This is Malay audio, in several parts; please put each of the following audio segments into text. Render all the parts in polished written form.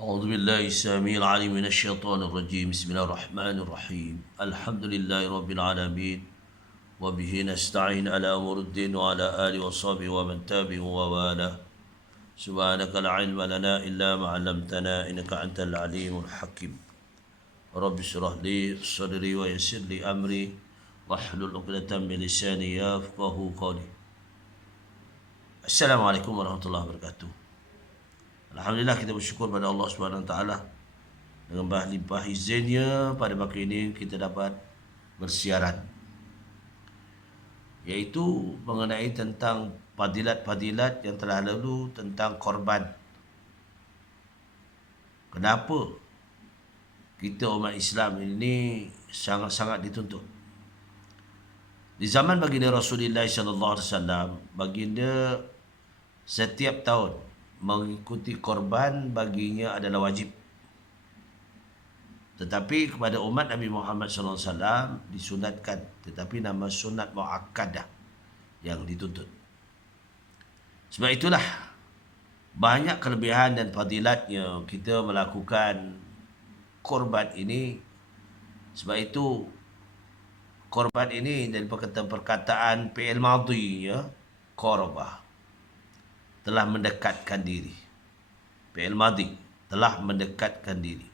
أعوذ بالله السميع العليم من الشيطان الرجيم بسم الله الرحمن الرحيم الحمد لله رب العالمين وبه نستعين على أمور الدين وعلى آله وصحبه ومن تبعه ووالاه سبحانك لا علم لنا إلا ما علمتنا إنك أنت العليم الحكيم رب اشرح لي صدري ويسر لي أمري واحلل عقدة من لساني يفقهوا قولي. Assalamualaikum warahmatullahi wabarakatuh. Alhamdulillah, kita bersyukur pada Allah Subhanahu Wa Taala dengan limpah izinnya pada pagi ini kita dapat bersiaran, iaitu mengenai tentang fadilat-fadilat yang telah lalu tentang korban. Kenapa kita umat Islam ini sangat-sangat dituntut? Di zaman baginda Rasulullah sallallahu alaihi wasallam, baginda setiap tahun mengikuti korban baginya adalah wajib. Tetapi kepada umat Nabi Muhammad sallallahu alaihi wasallam disunatkan, tetapi nama sunat muakkadah yang dituntut. Sebab itulah banyak kelebihan dan fadilatnya kita melakukan korban ini. Sebab itu korban ini dari perkataan fi'il madhi, ya, qarabah, telah mendekatkan diri. Fi'il madhi, telah mendekatkan diri.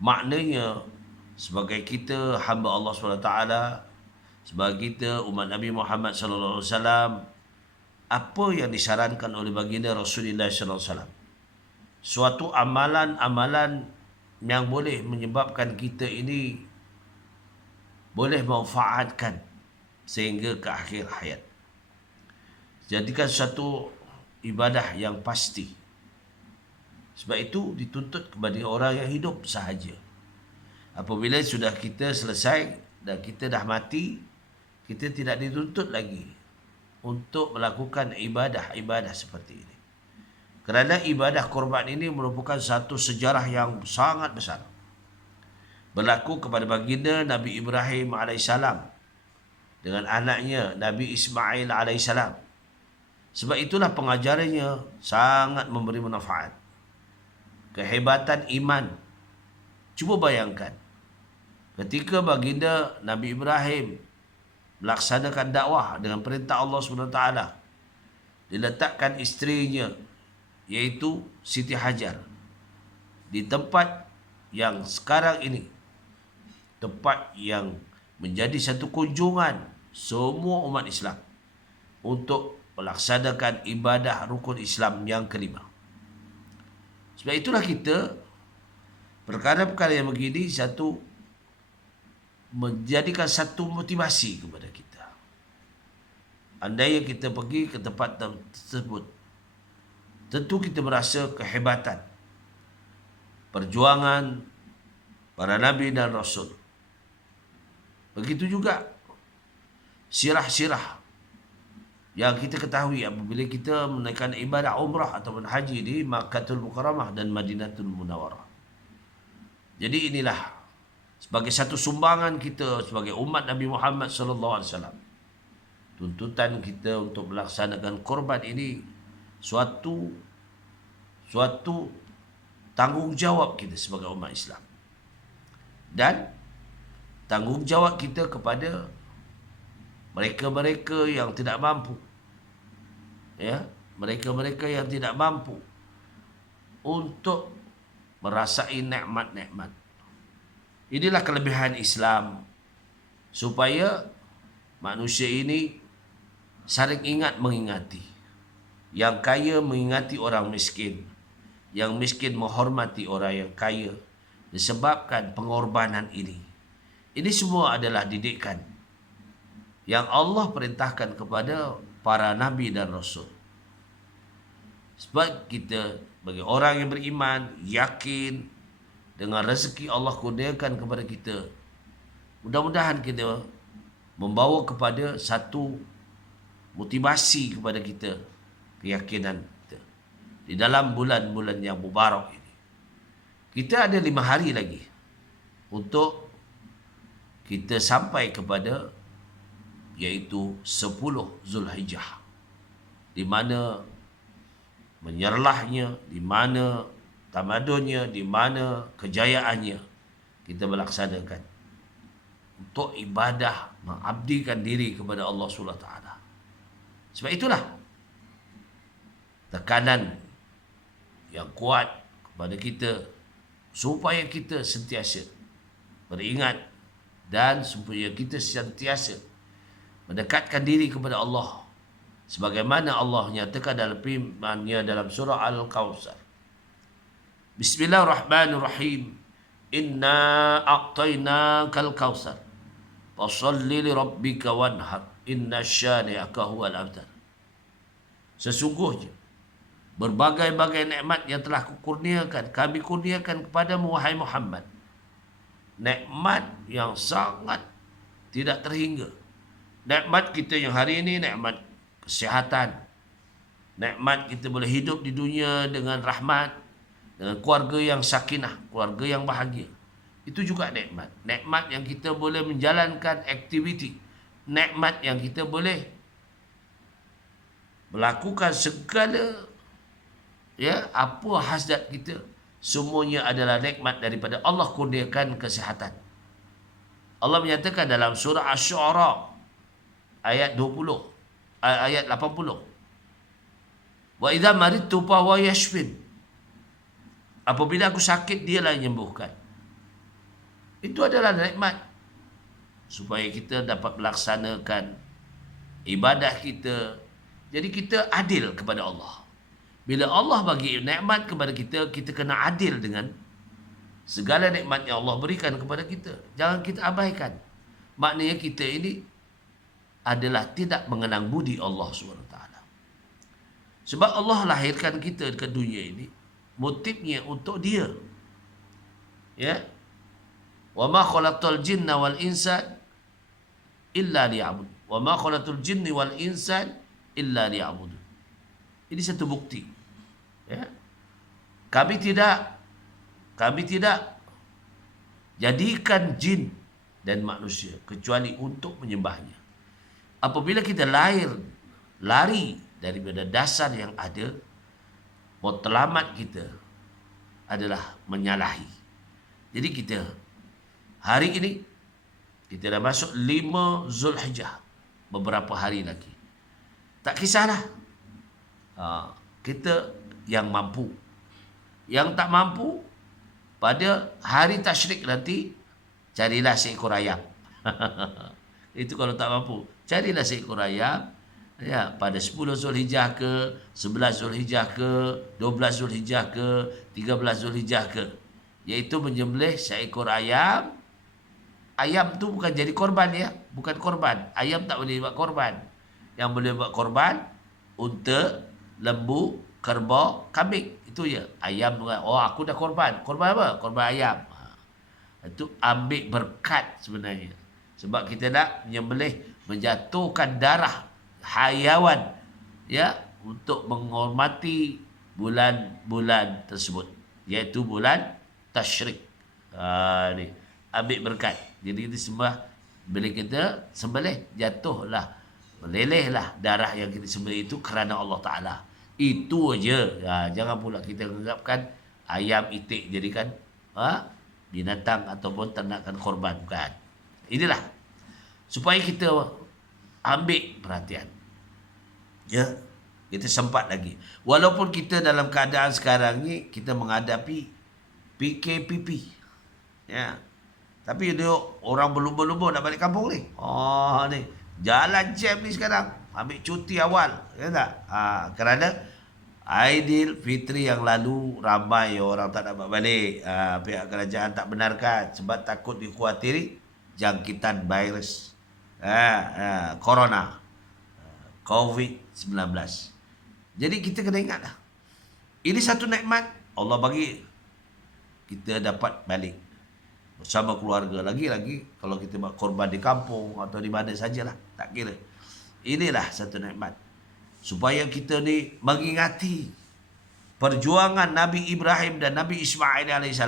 Maknanya sebagai kita hamba Allah SWT, sebagai kita umat Nabi Muhammad SAW, apa yang disarankan oleh baginda Rasulullah SAW, suatu amalan-amalan yang boleh menyebabkan kita ini boleh manfaatkan sehingga ke akhir hayat. Jadikan satu ibadah yang pasti. Sebab itu dituntut kepada orang yang hidup sahaja. Apabila sudah kita selesai dan kita dah mati, kita tidak dituntut lagi untuk melakukan ibadah-ibadah seperti ini. Kerana ibadah korban ini merupakan satu sejarah yang sangat besar. Berlaku kepada baginda Nabi Ibrahim AS dengan anaknya Nabi Ismail AS. Sebab itulah pengajarannya sangat memberi manfaat. Kehebatan iman. Cuba bayangkan, ketika baginda Nabi Ibrahim melaksanakan dakwah dengan perintah Allah SWT, diletakkan isterinya, iaitu Siti Hajar, di tempat yang sekarang ini, tempat yang menjadi satu kunjungan semua umat Islam untuk melaksanakan ibadah rukun Islam yang kelima. Sebab itulah kita, perkara-perkara yang begini satu menjadikan satu motivasi kepada kita. Andai kita pergi ke tempat tersebut, tentu kita merasa kehebatan perjuangan para Nabi dan Rasul. Begitu juga sirah-sirah yang kita ketahui apabila kita menaikkan ibadah umrah ataupun haji di Makkahul Mukarramah dan Madinatul Munawwarah. Jadi inilah sebagai satu sumbangan kita sebagai umat Nabi Muhammad sallallahu alaihi wasallam. Tuntutan kita untuk melaksanakan korban ini suatu tanggungjawab kita sebagai umat Islam. Dan tanggungjawab kita kepada mereka-mereka yang tidak mampu, ya, mereka-mereka yang tidak mampu untuk merasai nikmat-nikmat. Inilah kelebihan Islam, supaya manusia ini saling ingat mengingati. Yang kaya mengingati orang miskin, yang miskin menghormati orang yang kaya, disebabkan pengorbanan ini. Ini semua adalah didikan yang Allah perintahkan kepada para Nabi dan Rasul. Sebab kita bagi orang yang beriman, yakin dengan rezeki Allah kurniakan kepada kita, mudah-mudahan kita membawa kepada satu motivasi kepada kita, keyakinan kita di dalam bulan-bulan yang mubarak ini. Kita ada 5 hari lagi untuk kita sampai kepada, iaitu 10 Zulhijjah, di mana menyerlahnya, di mana tamadunnya, di mana kejayaannya, kita melaksanakan untuk ibadah, mengabdikan diri kepada Allah SWT. Sebab itulah tekanan yang kuat kepada kita supaya kita sentiasa beringat dan supaya kita sentiasa mendekatkan diri kepada Allah sebagaimana Allah nyatakan dalam firman-Nya dalam surah Al-Kautsar. Bismillahirrahmanirrahim. Inna a'tainakal kautsar fasholli li rabbika wanhar inna syani'aka huwal abtar. Sesungguhnya berbagai-bagai nikmat yang telah kami kurniakan kepadamu wahai Muhammad. Nikmat yang sangat tidak terhingga. Nikmat kita yang hari ini, nikmat kesihatan. Nikmat kita boleh hidup di dunia dengan rahmat, dengan keluarga yang sakinah, keluarga yang bahagia. Itu juga nikmat. Nikmat yang kita boleh menjalankan aktiviti. Nikmat yang kita boleh melakukan segala apa hasrat kita. Semuanya adalah nikmat daripada Allah kurniakan kesihatan. Allah menyatakan dalam surah Asy-Syu'ara ayat 20, ayat 80. Wa idza maridtu fa huwa yashfin. Apabila aku sakit, dialah yang menyembuhkan. Itu adalah nikmat supaya kita dapat melaksanakan ibadah kita. Jadi kita adil kepada Allah. Bila Allah bagi nikmat kepada kita, kita kena adil dengan segala nikmat yang Allah berikan kepada kita. Jangan kita abaikan. Maknanya kita ini adalah tidak mengenang budi Allah SWT. Sebab Allah lahirkan kita ke dunia ini, motifnya untuk Dia. Ya. Wa ma khalaqtul jinna wal insan illa liya'bud. Wa ma khalaqtul jinni wal insan illa liya'bud. Ini satu bukti. Ya. Kami tidak jadikan jin dan manusia kecuali untuk menyembahnya. Apabila kita lari daripada dasar yang ada, matlamat kita adalah menyalahi. Jadi kita hari ini kita dah masuk 5 Zulhijjah, beberapa hari lagi. Tak kisahlah. Kita yang mampu. Yang tak mampu, pada hari tasyrik nanti carilah seekor ayam. Itu kalau tak mampu, carilah seekor ayam. Ya, pada 10 Zulhijjah ke, 11 Zulhijjah ke, 12 Zulhijjah ke, 13 Zulhijjah ke, iaitu menyembelih seekor ayam. Ayam tu bukan jadi korban, ya, bukan korban. Ayam tak boleh buat korban. Yang boleh buat korban unta, lembu, kerbau, kambing. Itu je. Ayam tu kan, oh aku dah korban. Korban apa? Korban ayam. Itu ambil berkat sebenarnya. Sebab kita nak menyembelih, menjatuhkan darah hayawan, ya, untuk menghormati bulan-bulan tersebut, iaitu bulan tasyrik. Ni ambil berkat. Jadi itu semua bila kita sembelih, jatuhlah, melelehlah darah yang kita sembelih itu kerana Allah Ta'ala. Itu aja. Jangan pula kita anggapkan ayam itik jadikan binatang ataupun ternakan korban. Bukan. Inilah supaya kita ambil perhatian. Ya, kita sempat lagi. Walaupun kita dalam keadaan sekarang ni kita menghadapi PKPP. Ya. Tapi dia orang berlumba-lumba nak balik kampung ni. Ni jalan jam ni sekarang. Ambil cuti awal, ya tak? Kerana Aidilfitri yang lalu ramai orang tak dapat balik. Pihak kerajaan tak benarkan sebab takut dikhawatiri jangkitan virus corona, COVID-19. Jadi kita kena ingatlah, ini satu nikmat Allah bagi kita dapat balik bersama keluarga. Lagi-lagi kalau kita buat korban di kampung atau di mana sajalah, tak kira. Inilah satu nikmat supaya kita ni mengingati perjuangan Nabi Ibrahim dan Nabi Ismail AS.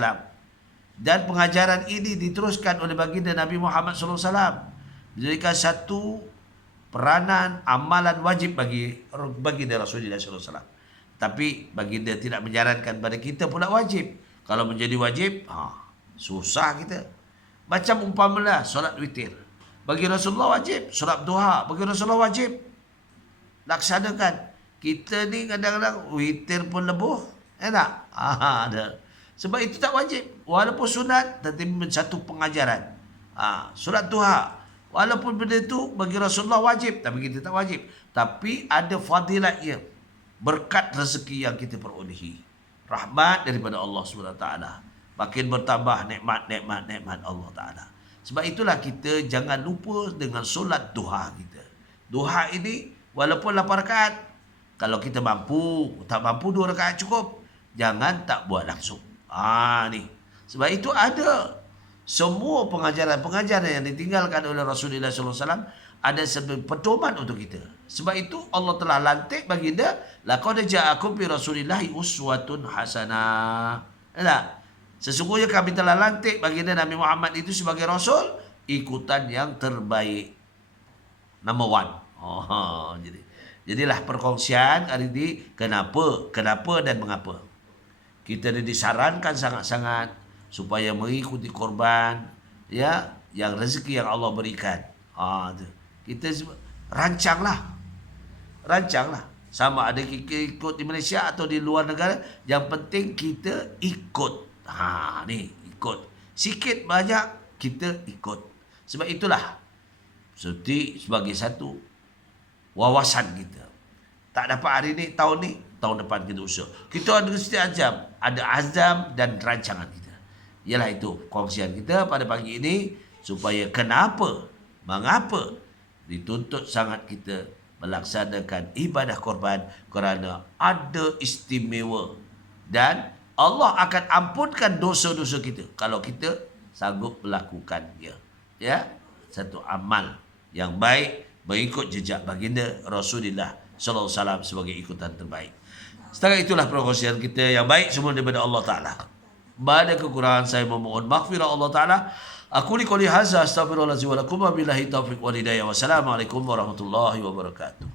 Dan pengajaran ini diteruskan oleh baginda Nabi Muhammad SAW. Menjadikan satu peranan amalan wajib bagi baginda Rasulullah SAW. Tapi baginda tidak menyarankan pada kita pula wajib. Kalau menjadi wajib, susah kita. Macam umpamalah solat witir. Bagi Rasulullah wajib. Solat duha bagi Rasulullah wajib. Laksanakan. Kita ni kadang-kadang witir pun lebuh. Tak? Ada. Sebab itu tak wajib. Walaupun sunat, tetapi satu pengajaran. Solat duha. Walaupun benda itu bagi Rasulullah wajib. Tapi kita tak wajib. Tapi ada fadilatnya. Berkat rezeki yang kita perolehi. Rahmat daripada Allah SWT. Makin bertambah nikmat Allah Ta'ala. Sebab itulah kita jangan lupa dengan solat duha kita. Duha ini walaupun 8 rakaat. Kalau kita mampu, tak mampu 2 rakaat cukup. Jangan tak buat langsung. Ni. Sebab itu ada semua pengajaran yang ditinggalkan oleh Rasulullah SAW ada sebagai pedoman untuk kita. Sebab itu Allah telah lantik baginda, laqad ja'akum bi rasulillahi uswatun hasanah. Tak? Sesungguhnya kami telah lantik baginda Nabi Muhammad itu sebagai rasul, ikutan yang terbaik. Number 1. Jadilah perkongsian hari ini kenapa dan mengapa. Kita disarankan sangat-sangat supaya mengikuti korban yang rezeki yang Allah berikan. Kita rancanglah. Sama ada kita ikut di Malaysia atau di luar negara, yang penting kita ikut. Ikut. Sikit banyak kita ikut. Sebab itulah sebagai satu wawasan kita. Tak dapat hari ni, tahun depan kita usaha. Kita ada azam dan rancangan kita. Ialah itu kongsian kita pada pagi ini, supaya mengapa dituntut sangat kita melaksanakan ibadah korban, kerana ada istimewa dan Allah akan ampunkan dosa-dosa kita kalau kita sanggup melakukannya. Satu amal yang baik mengikut jejak baginda Rasulullah sallallahu alaihi wasallam sebagai ikutan terbaik. Setakat itulah perkongsian kita yang baik semua daripada Allah Taala. Pada kekurangan saya memohon maghfirah Allah Taala. Aku li qouli hadza astaghfirullahalazim wa lakum wa billahi taufiq wal hidayah. Wassalamualaikum warahmatullahi wabarakatuh.